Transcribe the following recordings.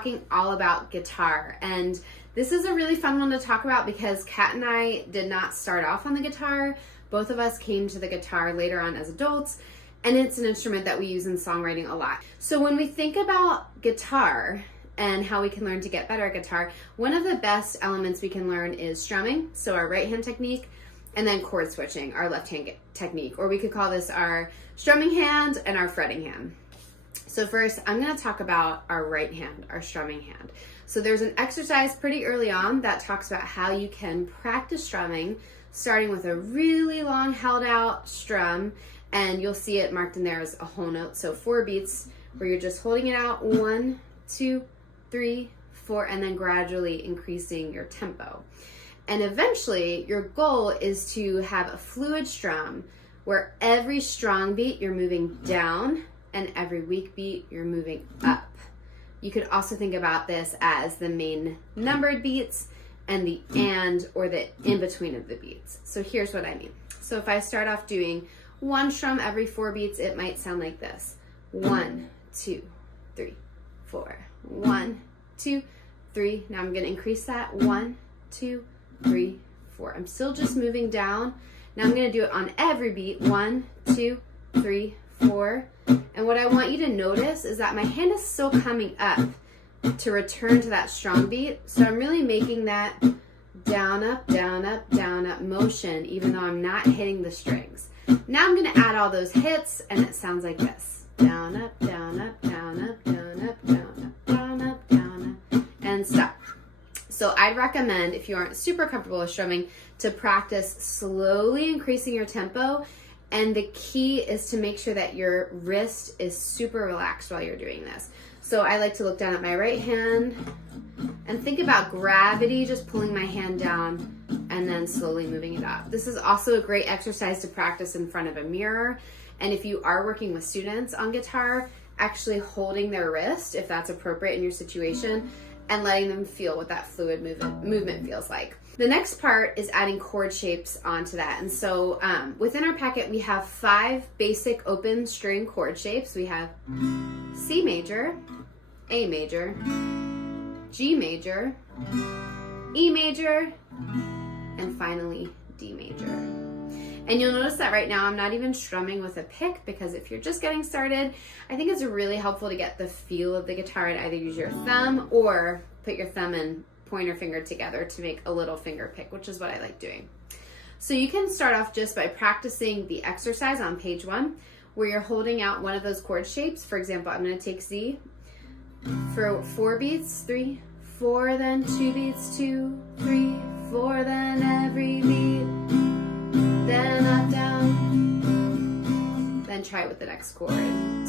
talking all about guitar. And this is a really fun one to talk about because Kat and I did not start off on the guitar. Both of us came to the guitar later on as adults, and it's an instrument that we use in songwriting a lot. So when we think about guitar and how we can learn to get better at guitar, one of the best elements we can learn is strumming, so our right hand technique, and then chord switching, our left hand technique, or we could call this our strumming hand and our fretting hand. So first, I'm going to talk about our right hand, our strumming hand. So there's an exercise pretty early on that talks about how you can practice strumming, starting with a really long held out strum, and you'll see it marked in there as a whole note. So 4 beats where you're just holding it out, 1, 2, 3, 4, and then gradually increasing your tempo. And eventually your goal is to have a fluid strum where every strong beat you're moving down and every weak beat you're moving up. You could also think about this as the main numbered beats and the and or the in between of the beats. So here's what I mean. So if I start off doing 1 strum every 4 beats, it might sound like this. 1, 2, 3, 4. 1, 2, 3. Now I'm going to increase that. 1, 2, 3, 4. I'm still just moving down. Now I'm going to do it on every beat. 1, 2, 3, 4. And what I want you to notice is that my hand is still coming up to return to that strong beat. So I'm really making that down, up, down, up, down, up motion, even though I'm not hitting the strings. Now I'm going to add all those hits, and it sounds like this. Down, up, down, up, down, up, down, up, down, up, down, up, down, up, and stop. So I'd recommend, if you aren't super comfortable with strumming, to practice slowly increasing your tempo. And the key is to make sure that your wrist is super relaxed while you're doing this. So I like to look down at my right hand and think about gravity, just pulling my hand down and then slowly moving it up. This is also a great exercise to practice in front of a mirror. And if you are working with students on guitar, actually holding their wrist, if that's appropriate in your situation, and letting them feel what that fluid movement feels like. The next part is adding chord shapes onto that. And so within our packet, we have 5 basic open string chord shapes. We have C major, A major, G major, E major, and finally D major. And you'll notice that right now I'm not even strumming with a pick, because if you're just getting started, I think it's really helpful to get the feel of the guitar and either use your thumb or put your thumb and pointer finger together to make a little finger pick, which is what I like doing. So you can start off just by practicing the exercise on page 1, where you're holding out one of those chord shapes. For example, I'm going to take Z for 4 beats, 3, 4, then 2 beats, 2, 3, 4, then every beat, then up, down, then try it with the next chord,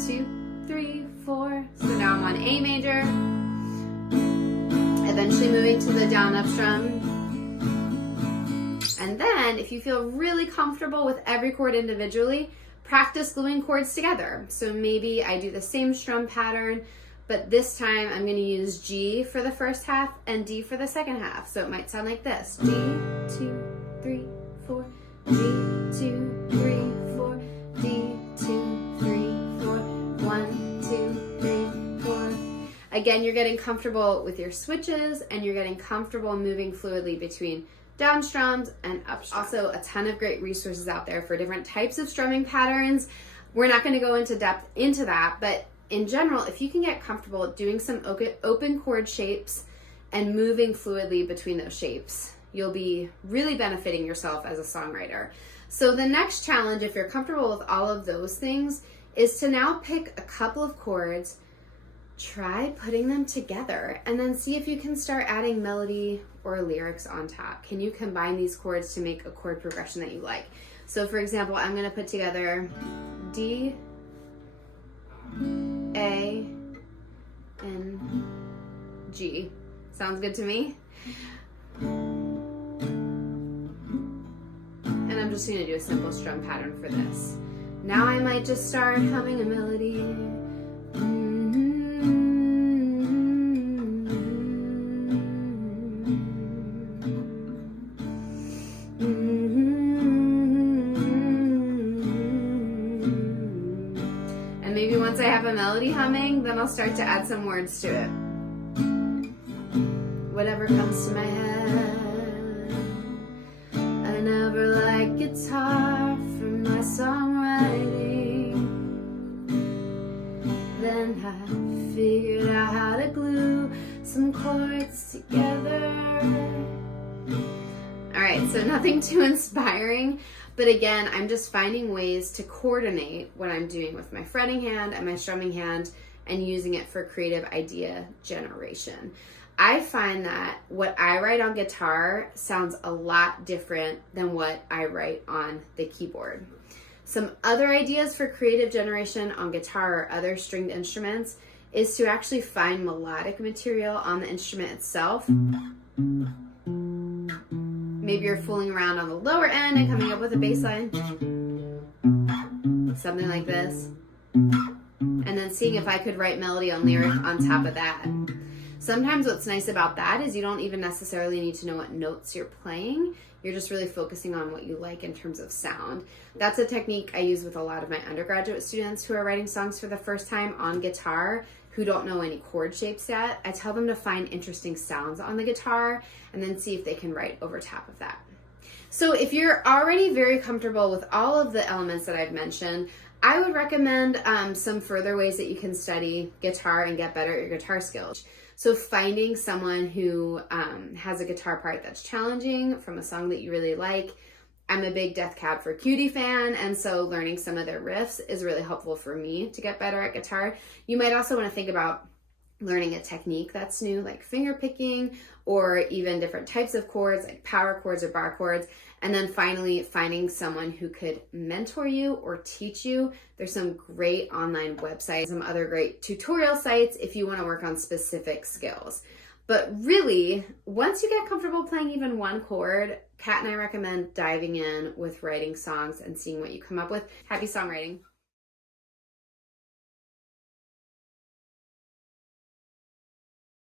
2, 3, 4. So now I'm on A major, eventually moving to the down up strum. And then if you feel really comfortable with every chord individually, practice gluing chords together. So maybe I do the same strum pattern, but this time I'm going to use G for the first half and D for the second half. So it might sound like this. G, 2, 3, 4, G, 2, 3, 4, D, 2, 3, 4, 1, 2, 3, 4. Again, you're getting comfortable with your switches and you're getting comfortable moving fluidly between down strums and up strums. Also, a ton of great resources out there for different types of strumming patterns. We're not going to go into depth into that, but in general, if you can get comfortable doing some open chord shapes and moving fluidly between those shapes, you'll be really benefiting yourself as a songwriter. So the next challenge, if you're comfortable with all of those things, is to now pick a couple of chords, try putting them together, and then see if you can start adding melody or lyrics on top. Can you combine these chords to make a chord progression that you like? So for example, I'm going to put together D, A, and G. Sounds good to me? And I'm just going to do a simple strum pattern for this. Now I might just start humming a melody. And maybe once I have a melody humming, then I'll start to add some words to it. whatever comes to my head. I never liked guitar for my songwriting. Then I figured out how to glue some chords together. Alright, so nothing too inspiring, but again, I'm just finding ways to coordinate what I'm doing with my fretting hand and my strumming hand and using it for creative idea generation. I find that what I write on guitar sounds a lot different than what I write on the keyboard. Some other ideas for creative generation on guitar or other stringed instruments is to actually find melodic material on the instrument itself. Maybe you're fooling around on the lower end and coming up with a bass line. Something like this. And then seeing if I could write melody on lyric on top of that. Sometimes what's nice about that is you don't even necessarily need to know what notes you're playing. You're just really focusing on what you like in terms of sound. That's a technique I use with a lot of my undergraduate students who are writing songs for the first time on guitar, who don't know any chord shapes yet. I tell them to find interesting sounds on the guitar and then see if they can write over top of that. So if you're already very comfortable with all of the elements that I've mentioned, I would recommend some further ways that you can study guitar and get better at your guitar skills. So finding someone who has a guitar part that's challenging from a song that you really like. I'm a big Death Cab for Cutie fan, and so learning some of their riffs is really helpful for me to get better at guitar. You might also want to think about learning a technique that's new, like finger picking, or even different types of chords, like power chords or bar chords. And then finally, finding someone who could mentor you or teach you. There's some great online websites, some other great tutorial sites if you want to work on specific skills. But really, once you get comfortable playing even one chord, Kat and I recommend diving in with writing songs and seeing what you come up with. Happy songwriting.